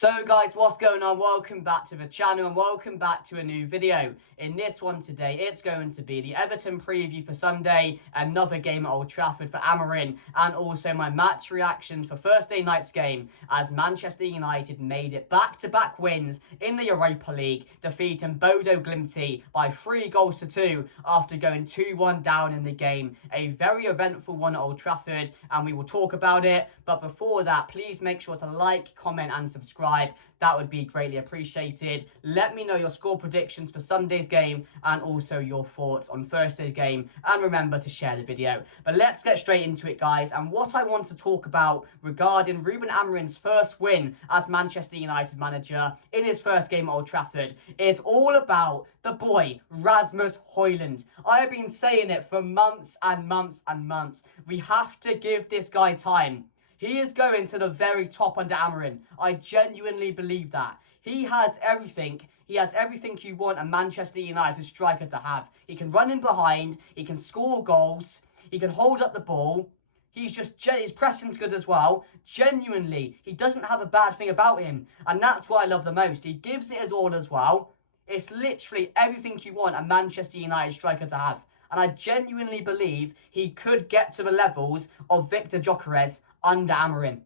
So guys, what's going on? Welcome back to the channel and welcome back to a new video. In this one today, it's going to be the Everton preview for Sunday, another game at Old Trafford for MAINOO, and also my match reactions for Thursday night's game as Manchester United made it back-to-back wins in the Europa League, defeating Bodo Glimt by 3-2 after going 2-1 down in the game. A very eventful one at Old Trafford, and we will talk about it. But before that, please make sure to like, comment and subscribe. That would be greatly appreciated. Let me know your score predictions for Sunday's game and also your thoughts on Thursday's game, and remember to share the video. But let's get straight into it, guys. And what I want to talk about regarding Ruben Amorim's first win as Manchester United manager in his first game at Old Trafford is all about the boy Rasmus Højlund. I have been saying it for months and months and months. We have to give this guy time. He is going to the very top under Amorim. I genuinely believe that. He has everything. He has everything you want a Manchester United striker to have. He can run in behind. He can score goals. He can hold up the ball. His pressing's good as well. Genuinely, he doesn't have a bad thing about him. And that's what I love the most. He gives it his all as well. It's literally everything you want a Manchester United striker to have. And I genuinely believe he could get to the levels of Victor Gyökeres under Amorim,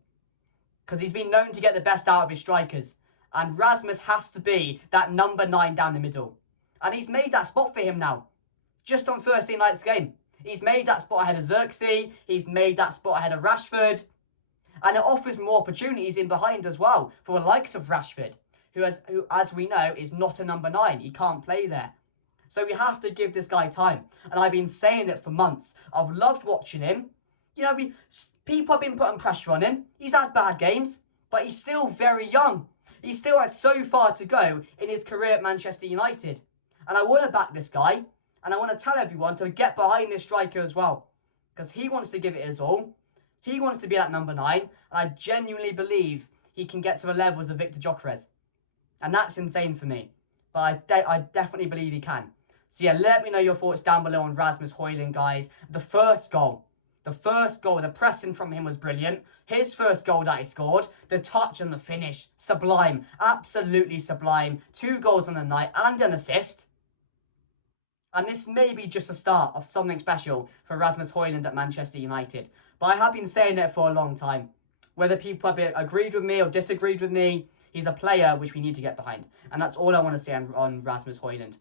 because he's been known to get the best out of his strikers, and Rasmus has to be that number 9 down the middle, and he's made that spot for him now just on Thursday night's game. He's made that spot ahead of Xerxes, he's made that spot ahead of Rashford, and it offers more opportunities in behind as well for the likes of Rashford, who as we know is not a number 9. He can't play there. So we have to give this guy time, and I've been saying it for months. I've loved watching him. You know, people have been putting pressure on him. He's had bad games, but he's still very young. He still has so far to go in his career at Manchester United. And I want to back this guy, and I want to tell everyone to get behind this striker as well, because he wants to give it his all. He wants to be that number 9, and I genuinely believe he can get to the levels of Victor Gyökeres. And that's insane for me, but I definitely believe he can. So yeah, let me know your thoughts down below on Rasmus Højlund, guys. The first goal, the pressing from him was brilliant. His first goal that he scored, the touch and the finish, sublime, absolutely sublime. 2 goals on the night and an assist. And this may be just the start of something special for Rasmus Højlund at Manchester United. But I have been saying it for a long time. Whether people have agreed with me or disagreed with me, he's a player which we need to get behind. And that's all I want to say on Rasmus Højlund.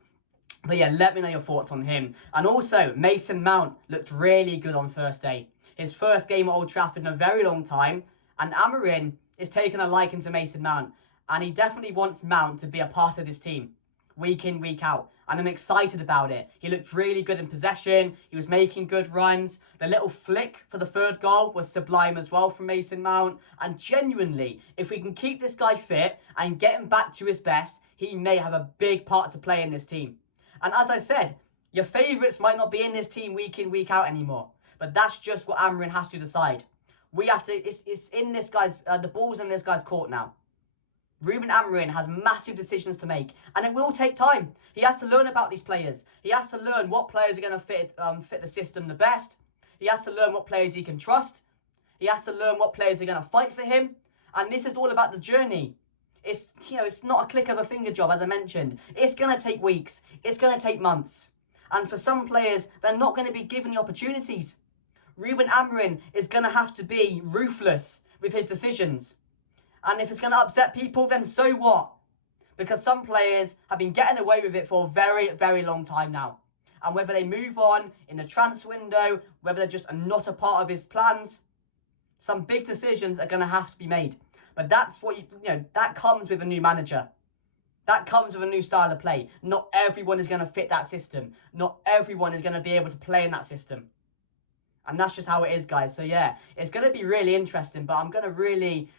But yeah, let me know your thoughts on him. And also, Mason Mount looked really good on Thursday. His first game at Old Trafford in a very long time. And Amorim is taking a liking to Mason Mount. And he definitely wants Mount to be a part of this team, week in, week out. And I'm excited about it. He looked really good in possession. He was making good runs. The little flick for the 3rd goal was sublime as well from Mason Mount. And genuinely, if we can keep this guy fit and get him back to his best, he may have a big part to play in this team. And as I said, your favourites might not be in this team week in, week out anymore. But that's just what Amorim has to decide. We have to, it's in this guy's, the ball's in this guy's court now. Ruben Amorim has massive decisions to make, and it will take time. He has to learn about these players. He has to learn what players are going to fit the system the best. He has to learn what players he can trust. He has to learn what players are going to fight for him. And this is all about the journey. It's, you know, it's not a click of a finger job, as I mentioned. It's going to take weeks. It's going to take months. And for some players, they're not going to be given the opportunities. Ruben Amorim is going to have to be ruthless with his decisions. And if it's going to upset people, then so what? Because some players have been getting away with it for a very, very long time now. And whether they move on in the transfer window, whether they're just not a part of his plans, some big decisions are going to have to be made. But that's what you know, that comes with a new manager. That comes with a new style of play. Not everyone is going to fit that system. Not everyone is going to be able to play in that system. And that's just how it is, guys. So yeah, it's going to be really interesting. But I'm going to really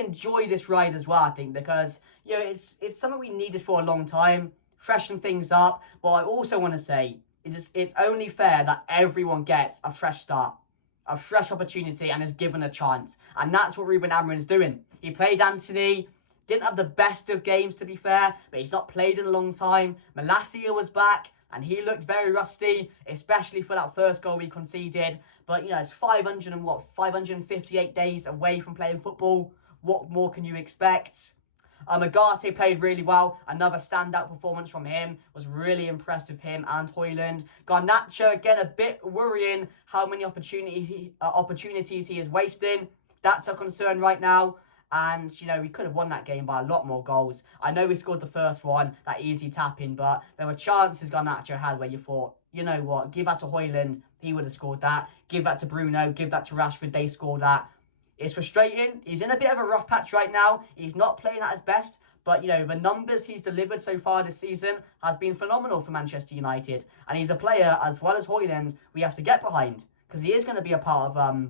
enjoy this ride as well, I think, because you know it's something we needed for a long time. Freshen things up. What I also want to say is it's only fair that everyone gets a fresh start, a fresh opportunity, and is given a chance. And that's what Ruben Amorim is doing. He played Anthony, didn't have the best of games to be fair, but he's not played in a long time. Malacia was back, and he looked very rusty, especially for that first goal we conceded. But you know, it's 558 days away from playing football. What more can you expect? Agate played really well. Another standout performance from him. Was really impressive, him and Højlund. Garnacho, again, a bit worrying how many opportunities he is wasting. That's a concern right now. And, you know, we could have won that game by a lot more goals. I know we scored the first one, that easy tap-in, but there were chances Garnacho had where you thought, you know what, give that to Højlund, he would have scored that. Give that to Bruno, give that to Rashford, they score that. It's frustrating. He's in a bit of a rough patch right now. He's not playing at his best, but, you know, the numbers he's delivered so far this season has been phenomenal for Manchester United. And he's a player, as well as Højlund, we have to get behind, because he is going to be a part of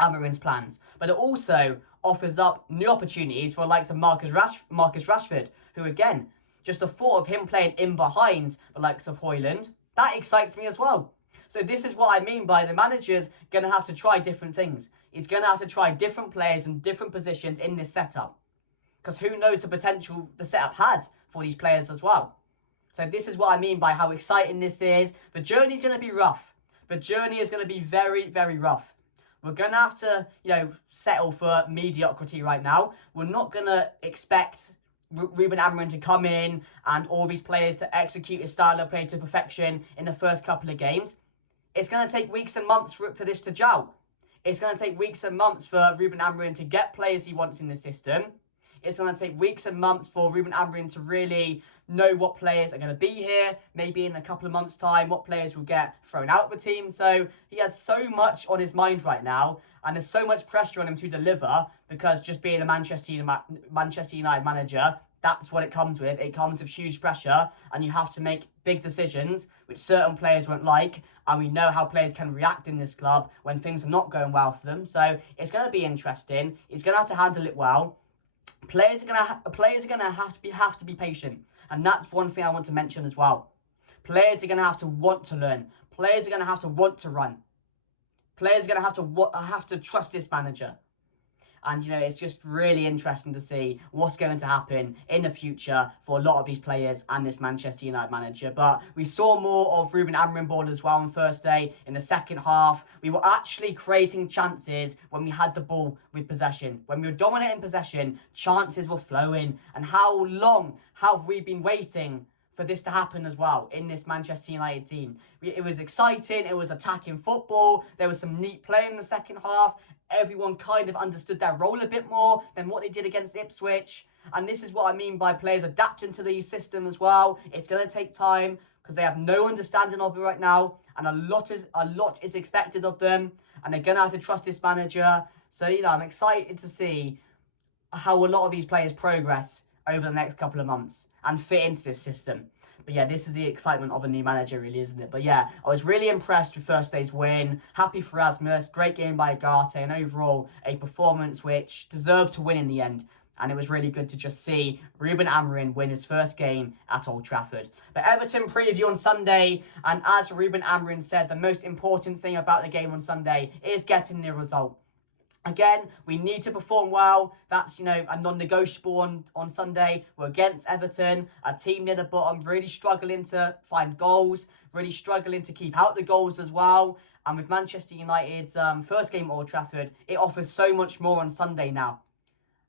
Amarin's plans. But it also offers up new opportunities for the likes of Marcus Rashford, who, again, just the thought of him playing in behind the likes of Højlund, that excites me as well. So this is what I mean by the manager's going to have to try different things. He's going to have to try different players in different positions in this setup. Because who knows the potential the setup has for these players as well. So this is what I mean by how exciting this is. The journey is going to be rough. The journey is going to be very, very rough. We're going to have to, you know, settle for mediocrity right now. We're not going to expect Ruben Amorim to come in and all these players to execute his style of play to perfection in the first couple of games. It's going to take weeks and months for this to gel. It's going to take weeks and months for Ruben Amorim to get players he wants in the system. It's going to take weeks and months for Ruben Amorim to really know what players are going to be here. Maybe in a couple of months' time, what players will get thrown out of the team. So he has so much on his mind right now, and there's so much pressure on him to deliver, because just being a Manchester United manager, that's what it comes with. It comes with huge pressure, and you have to make big decisions, which certain players won't like. And we know how players can react in this club when things are not going well for them. So it's going to be interesting. He's going to have to handle it well. Players are going to have to be patient, and that's one thing I want to mention as well. Players are going to have to want to learn. Players are going to have to want to run. Players are going to have to trust this manager. And, you know, it's just really interesting to see what's going to happen in the future for a lot of these players and this Manchester United manager. But we saw more of Ruben Amorim Bodo as well on Thursday. In the second half, we were actually creating chances when we had the ball with possession. When we were dominating possession, chances were flowing. And how long have we been waiting for this to happen as well in this Manchester United team? It was exciting. It was attacking football. There was some neat play in the second half. Everyone kind of understood their role a bit more than what they did against Ipswich. And this is what I mean by players adapting to the system as well. It's going to take time because they have no understanding of it right now. And a lot is expected of them. And they're going to have to trust this manager. So, you know, I'm excited to see how a lot of these players progress over the next couple of months and fit into this system. But yeah, this is the excitement of a new manager, really, isn't it? But yeah, I was really impressed with Thursday's win. Happy for Rasmus. Great game by Agate. And overall, a performance which deserved to win in the end. And it was really good to just see Ruben Amorim win his first game at Old Trafford. But Everton preview on Sunday. And as Ruben Amorim said, the most important thing about the game on Sunday is getting the result. Again, we need to perform well. That's, you know, a non-negotiable on Sunday. We're against Everton, a team near the bottom, really struggling to find goals, really struggling to keep out the goals as well. And with Manchester United's first game at Old Trafford, it offers so much more on Sunday now.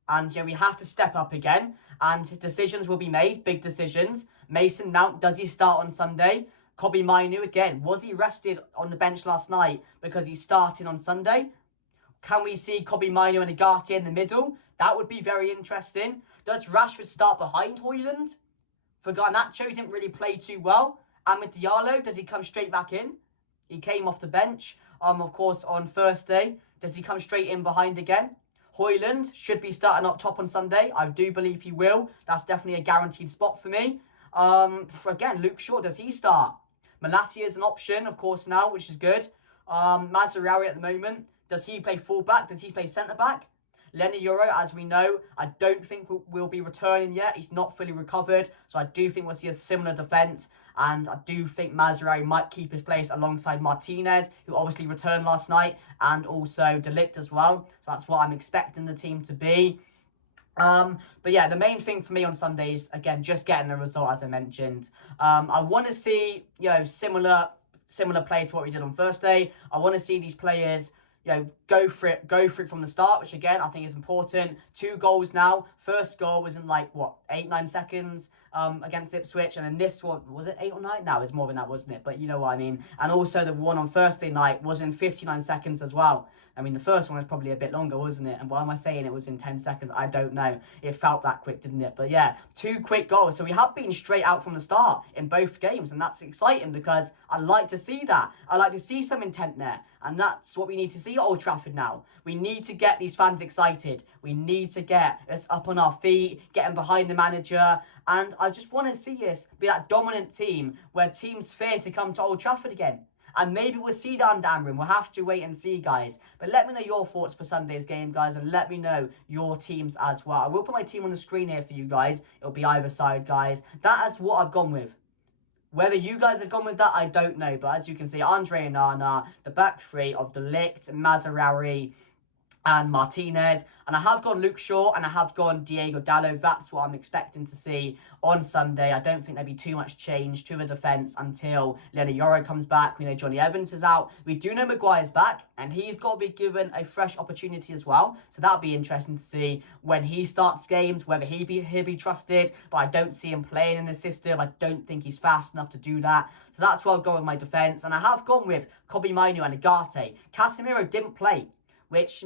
And, you know, we have to step up again, and decisions will be made, big decisions. Mason Mount, does he start on Sunday? Kobbie Mainoo, again, was he rested on the bench last night because he's starting on Sunday? Can we see Kobbie Mainoo and Agate in the middle? That would be very interesting. Does Rashford start behind Højlund? For Garnacho, he didn't really play too well. Amad Diallo, does he come straight back in? He came off the bench, of course, on Thursday. Does he come straight in behind again? Højlund should be starting up top on Sunday. I do believe he will. That's definitely a guaranteed spot for me. Again, Luke Shaw, does he start? Malacia is an option, of course, now, which is good. Mazraoui at the moment. Does he play fullback? Does he play centre-back? Lenny Euro, as we know, I don't think will be returning yet. He's not fully recovered. So I do think we'll see a similar defence. And I do think Mazraoui might keep his place alongside Martinez, who obviously returned last night. And also De Ligt as well. So that's what I'm expecting the team to be. But yeah, the main thing for me on Sunday is, again, just getting the result, as I mentioned. I want to see, you know, similar play to what we did on Thursday. I want to see these players, go for it from the start, which again I think is important. 2 goals now. First goal was in like what 8-9 seconds against Ipswich, and then this one was it 8 or 9? No, it was more than that, wasn't it? But you know what I mean. And also the one on Thursday night was in 59 seconds as well. I mean, the first one was probably a bit longer, wasn't it? And why am I saying it was in 10 seconds? I don't know. It felt that quick, didn't it? But yeah, 2 quick goals. So we have been straight out from the start in both games. And that's exciting because I like to see that. I like to see some intent there. And that's what we need to see at Old Trafford now. We need to get these fans excited. We need to get us up on our feet, getting behind the manager. And I just want to see us be that dominant team where teams fear to come to Old Trafford again. And maybe we'll see that under Amrin. We'll have to wait and see, guys. But let me know your thoughts for Sunday's game, guys. And let me know your teams as well. I will put my team on the screen here for you guys. It'll be either side, guys. That is what I've gone with. Whether you guys have gone with that, I don't know. But as you can see, Andre and Nana, the back three of De Ligt, Mazraoui, and Martinez. And I have gone Luke Shaw and I have gone Diego Dallo. That's what I'm expecting to see on Sunday. I don't think there'll be too much change to the defence until Leonard Yoro comes back. We know Johnny Evans is out. We do know Maguire's back and he's got to be given a fresh opportunity as well. So that'll be interesting to see when he starts games, whether he'll be trusted. But I don't see him playing in the system. I don't think he's fast enough to do that. So that's where I'll go with my defence. And I have gone with MAINOO and Agate. Casemiro didn't play, which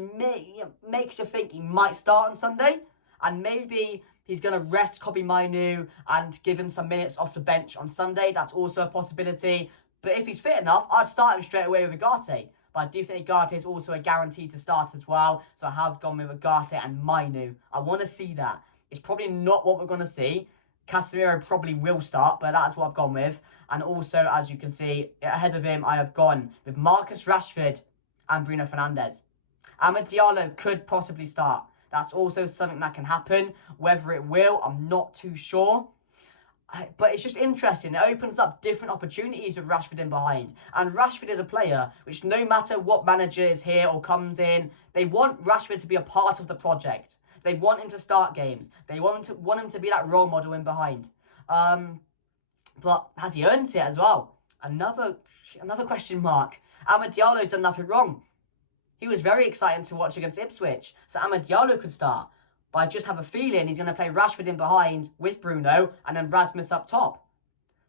makes you think he might start on Sunday. And maybe he's going to rest MAINOO and give him some minutes off the bench on Sunday. That's also a possibility. But if he's fit enough, I'd start him straight away with Agate. But I do think Agate is also a guarantee to start as well. So I have gone with Agate and MAINOO. I want to see that. It's probably not what we're going to see. Casemiro probably will start, but that's what I've gone with. And also, as you can see, ahead of him, I have gone with Marcus Rashford and Bruno Fernandes. Amad Diallo could possibly start. That's also something that can happen. Whether it will, I'm not too sure. But it's just interesting. It opens up different opportunities with Rashford in behind. And Rashford is a player which no matter what manager is here or comes in, they want Rashford to be a part of the project. They want him to start games. They want him to be that role model in behind. But has he earned it as well? Another question mark. Amad Diallo's done nothing wrong. He was very exciting to watch against Ipswich. So Amad Diallo could start. But I just have a feeling he's going to play Rashford in behind with Bruno and then Rasmus up top.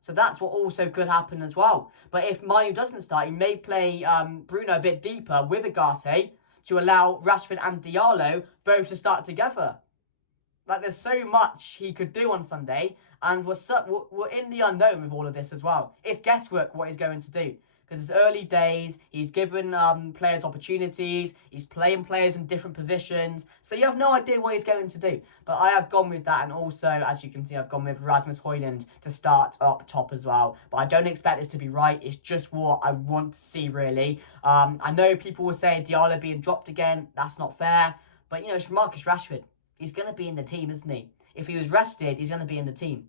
So that's what also could happen as well. But if MAINOO doesn't start, he may play Bruno a bit deeper with Agate to allow Rashford and Diallo both to start together. Like, there's so much he could do on Sunday. And we're in the unknown with all of this as well. It's guesswork what he's going to do. Because it's early days, he's given players opportunities, he's playing players in different positions, so you have no idea what he's going to do. But I have gone with that, and also, as you can see, I've gone with Rasmus Højlund to start up top as well. But I don't expect this to be right, it's just what I want to see, really. I know people will say Diallo being dropped again, that's not fair, but, you know, it's Marcus Rashford. He's going to be in the team, isn't he? If he was rested, he's going to be in the team.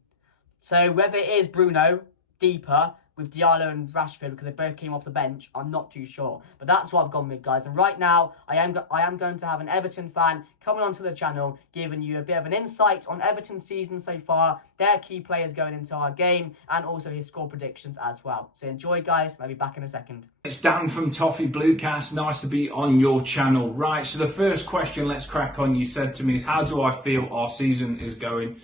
So whether it is Bruno, deeper, with Diallo and Rashford, because they both came off the bench, I'm not too sure. But that's what I've gone with, guys. And right now, I am going to have an Everton fan coming onto the channel, giving you a bit of an insight on Everton's season so far, their key players going into our game, and also his score predictions as well. So enjoy, guys. I'll be back in a second. It's Dan from Toffee Bluecast. Nice to be on your channel. Right, so the first question, let's crack on, you said to me, is how do I feel our season is going?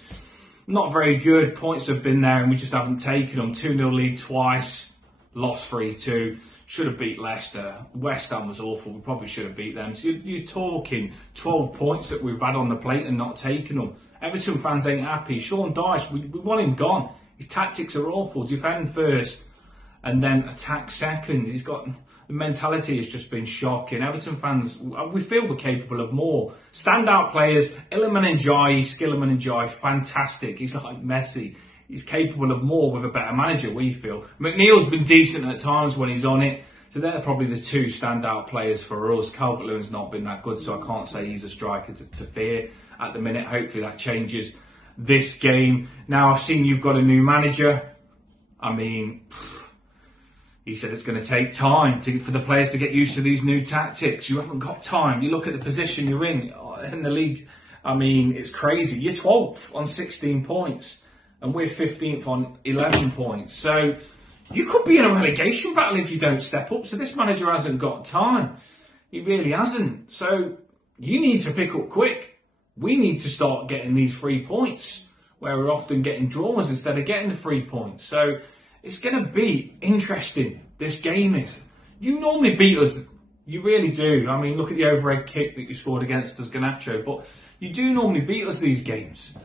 Not very good. Points have been there and we just haven't taken them. 2-0 lead twice, lost 3-2. Should have beat Leicester. West Ham was awful. We probably should have beat them. So you're talking 12 points that we've had on the plate and not taken them. Everton fans ain't happy. Sean Dyche, we want him gone. His tactics are awful. Defend first and then attack second. He's got... The mentality has just been shocking. Everton fans, we feel we're capable of more. Standout players, Iliman Ndiaye, Skilliman Ndiaye, fantastic. He's like Messi. He's capable of more with a better manager, we feel. McNeil's been decent at times when he's on it. So they're probably the two standout players for us. Calvert-Lewin's not been that good, so I can't say he's a striker to fear at the minute. Hopefully that changes this game. Now, I've seen you've got a new manager. I mean... He said it's going to take time for the players to get used to these new tactics. You haven't got time. You look at the position you're in the league. I mean, it's crazy. You're 12th on 16 points and we're 15th on 11 points. So you could be in a relegation battle if you don't step up. So this manager hasn't got time. He really hasn't. So you need to pick up quick. We need to start getting these 3 points where we're often getting draws instead of getting the 3 points. So it's going to be interesting. This game is. You normally beat us. You really do. I mean, look at the overhead kick that you scored against us, Garnacho. But you do normally beat us these games.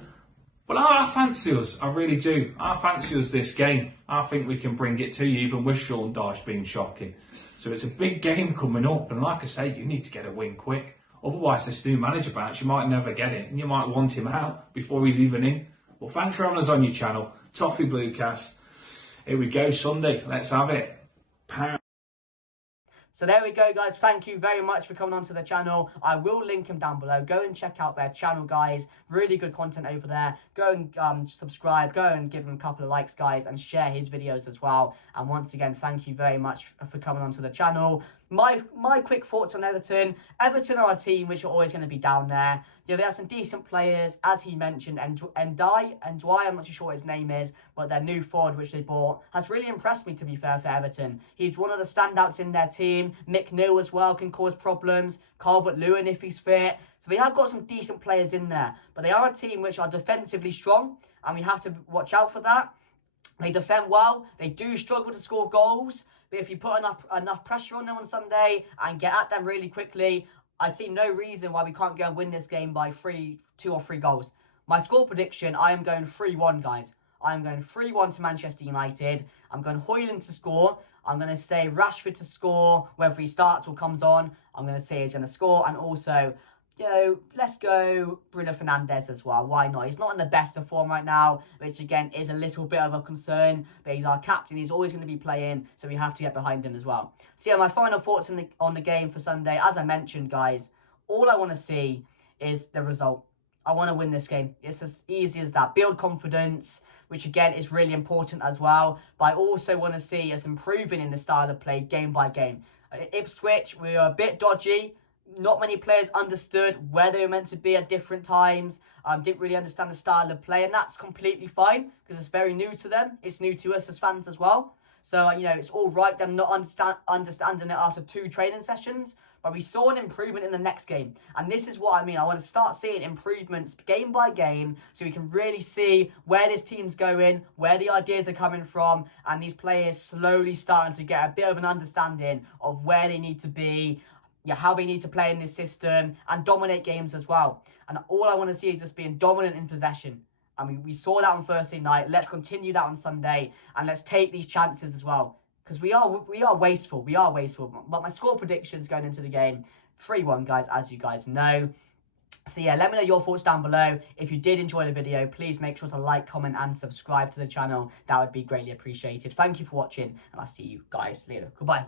But I fancy us. I really do. I fancy us this game. I think we can bring it to you, even with Sean Dyche being shocking. So it's a big game coming up. And like I say, you need to get a win quick. Otherwise, this new manager bounce, you might never get it. And you might want him out before he's even in. Well, thanks for having us on your channel. Toffee Bluecast. Here we go, Sunday. Let's have it. Pound. So there we go, guys. Thank you very much for coming onto the channel. I will link them down below. Go and check out their channel, guys. Really good content over there. Go and subscribe. Go and give them a couple of likes, guys, and share his videos as well. And once again, thank you very much for coming onto the channel. My quick thoughts on Everton. Everton are a team which are always going to be down there. You know, they have some decent players, as he mentioned, and Dwight, I'm not too sure what his name is, but their new forward which they bought has really impressed me, to be fair, for Everton. He's one of the standouts in their team. MAINOO as well can cause problems. Calvert-Lewin if he's fit. So they have got some decent players in there, but they are a team which are defensively strong, and we have to watch out for that. They defend well. They do struggle to score goals. But if you put enough pressure on them on Sunday and get at them really quickly, I see no reason why we can't go and win this game by 2 or 3 goals. My score prediction, I am going 3-1, guys. I am going 3-1 to Manchester United. I'm going Højlund to score. I'm going to say Rashford to score, whether he starts or comes on. I'm going to say he's going to score. And also, you know, let's go Bruno Fernandes as well. Why not? He's not in the best of form right now, which again is a little bit of a concern. But he's our captain. He's always going to be playing, so we have to get behind him as well. So yeah, my final thoughts on the game for Sunday. As I mentioned, guys, all I want to see is the result. I want to win this game. It's as easy as that. Build confidence, which again is really important as well. But I also want to see us improving in the style of play game by game. Ipswich, we are a bit dodgy. Not many players understood where they were meant to be at different times. Didn't really understand the style of play, and that's completely fine because it's very new to them. It's new to us as fans as well. So, you know, it's all right them not understanding it after 2 training sessions. But we saw an improvement in the next game. And this is what I mean. I want to start seeing improvements game by game so we can really see where this team's going, where the ideas are coming from, and these players slowly starting to get a bit of an understanding of where they need to be, how they need to play in this system, and dominate games as well. And all I want to see is just being dominant in possession. I mean, we saw that on Thursday night. Let's continue that on Sunday, and let's take these chances as well. Because we are wasteful. We are wasteful. But my score predictions going into the game, 3-1, guys, as you guys know. So yeah, let me know your thoughts down below. If you did enjoy the video, please make sure to like, comment, and subscribe to the channel. That would be greatly appreciated. Thank you for watching, and I'll see you guys later. Goodbye.